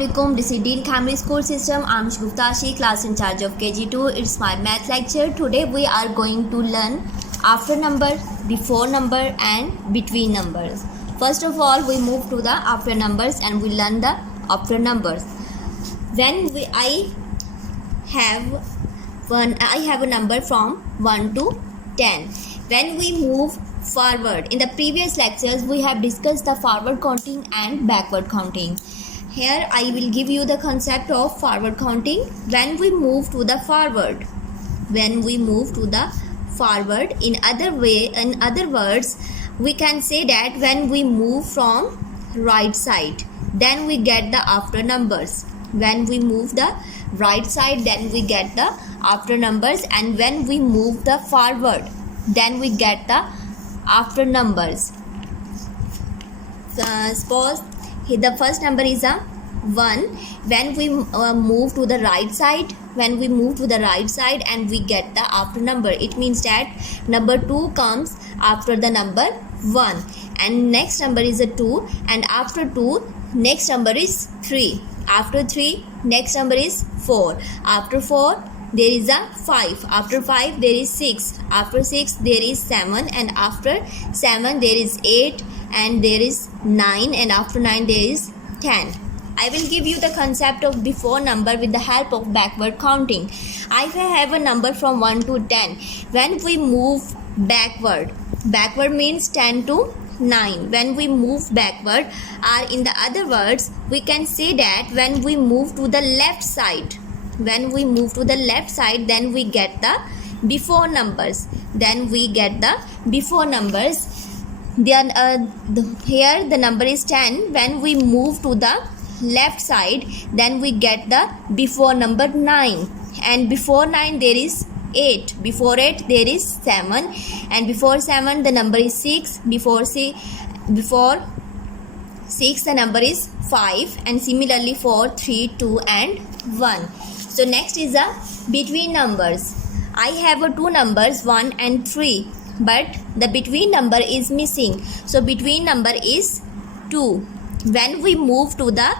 Assalamualaikum. This is Dean Camry School System. I'm Guptashi, class in charge of KG2. It's my math lecture. Today we are going to learn after number, before number and between numbers. First of all, we move to the after numbers and we learn the after numbers. I have a number from 1 to 10. When we move forward, in the previous lectures we have discussed the forward counting and backward counting. Here I will give you the concept of forward counting. When we move to the forward, in other words, we can say that when we move from right side, then we get the after numbers. When we move the right side, then we get the after numbers, and when we move the forward, then we get the after numbers. Suppose the first number is a 1. When we move to the right side, and we get the after number, it means that number 2 comes after the number 1, and next number is a 2, and after 2 next number is 3, after 3 next number is 4, after 4 there is a 5, after 5 there is 6, after 6 there is 7, and after 7 there is 8, and there is 9, and after 9 there is 10. I will give you the concept of before number with the help of backward counting. I have a number from 1 to 10. When we move backward means 10 to 9. When we move backward, or in the other words, we can say that when we move to the left side, then we get the before numbers. Here the number is 10. When we move to the left side, then we get the before number 9, and before 9 there is 8, before 8 there is 7, and before 7 the number is 6, before 6 the number is 5, and similarly for 3, 2 and 1. So next is the between numbers. I have two numbers 1 and 3, but the between number is missing, so between number is 2. When we move to the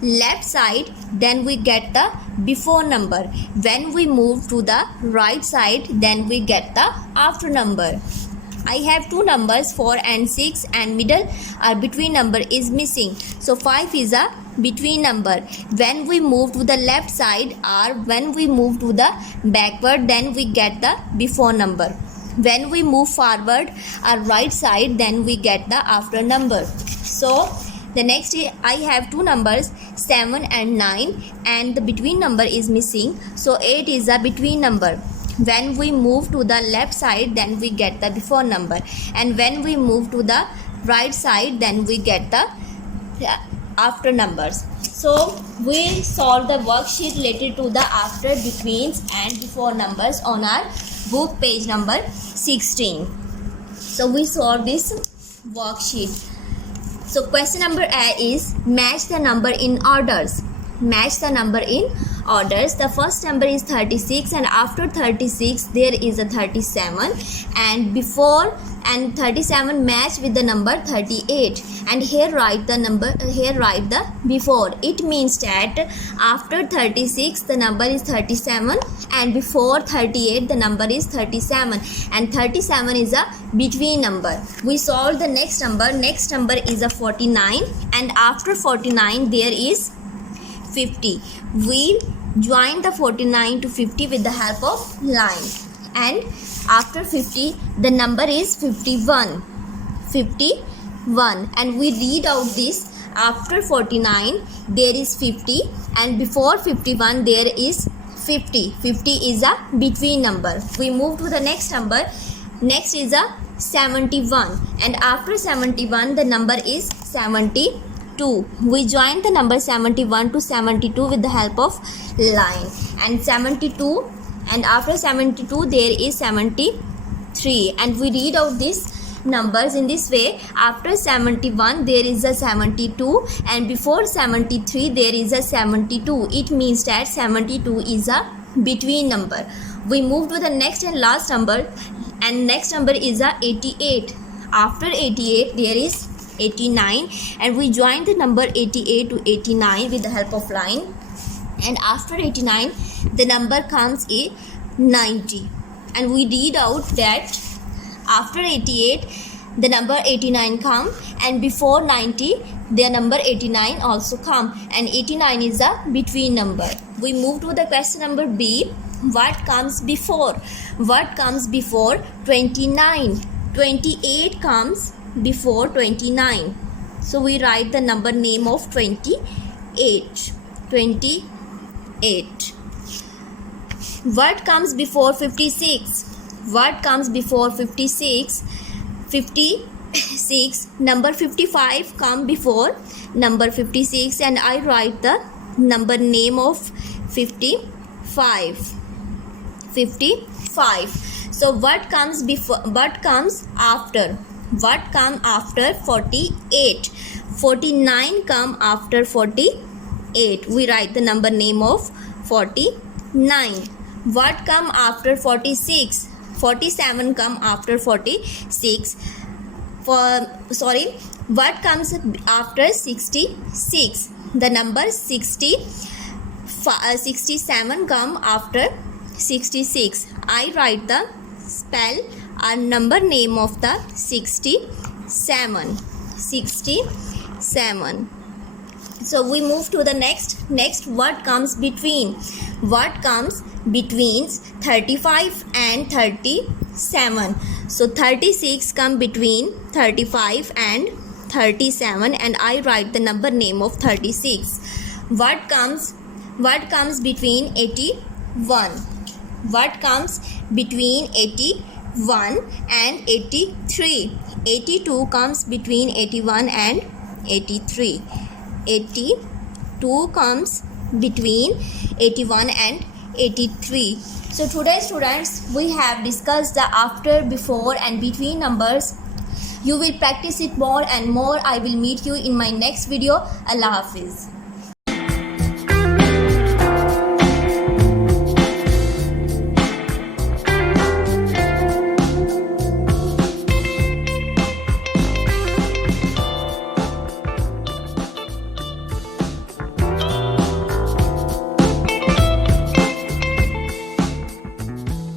left side, then we get the before number. When we move to the right side, then we get the after number. I have two numbers 4 and 6, and middle or between number is missing, so 5 is a between number. When we move to the left side or when we move to the backward, then we get the before number. When we move forward or right side, then we get the after number. So the next I have two numbers 7 and 9, and the between number is missing, so 8 is a between number. When we move to the left side, then we get the before number, and when we move to the right side, then we get the after numbers. So we solve the worksheet related to the after, betweens and before numbers on our book page number 16. So we solve this worksheet. So question number A is match the number in orders. The first number is 36, and after 36 there is a 37, and before and 37 match with the number 38, and here write the before. It means that after 36 the number is 37, and before 38 the number is 37, and 37 is a between number. We solve the next number is a 49, and after 49 there is 50. We join the 49 to 50 with the help of line, and after 50 the number is 51, and we read out this. After 49 there is 50, and before 51 there is 50 is a between number. We move to the next number. Next is a 71, and after 71 the number is 72. We join the number 71 to 72 with the help of line, and 72, and after 72 there is 73, and we read out these numbers in this way. After 71 there is a 72, and before 73 there is a 72. It means that 72 is a between number. We move to the next and last number, and next number is a 88. After 88 there is 89, and we join the number 88 to 89 with the help of line, and after 89 the number comes a 90, and we read out that after 88 the number 89 come, and before 90 the number 89 also come, and 89 is a between number. We move to the question number B. What comes before? What comes before 29? 28 comes before 29. So we write the number name of 28. 28. What comes before 56? What comes before 56? 56. Number 55 come before number 56, and I write the number name of 55. 55. So what comes before? What comes after? What come after 48? 49 come after 48. We write the number name of 49. What come after 46? 47 come after 46. What comes after 66? The number 67 come after 66. I write the spell a number name of the 67. 67. So we move to the next. What comes between? What comes between 35 and 37? So 36 come between 35 and 37, and I write the number name of 36. What comes between 81? What comes between 81 and 83? 82 comes between 81 and 83. 82 comes between 81 and 83. So today, students, we have discussed the after, before and between numbers. You will practice it more and more. I will meet you in my next video. Allah Hafiz.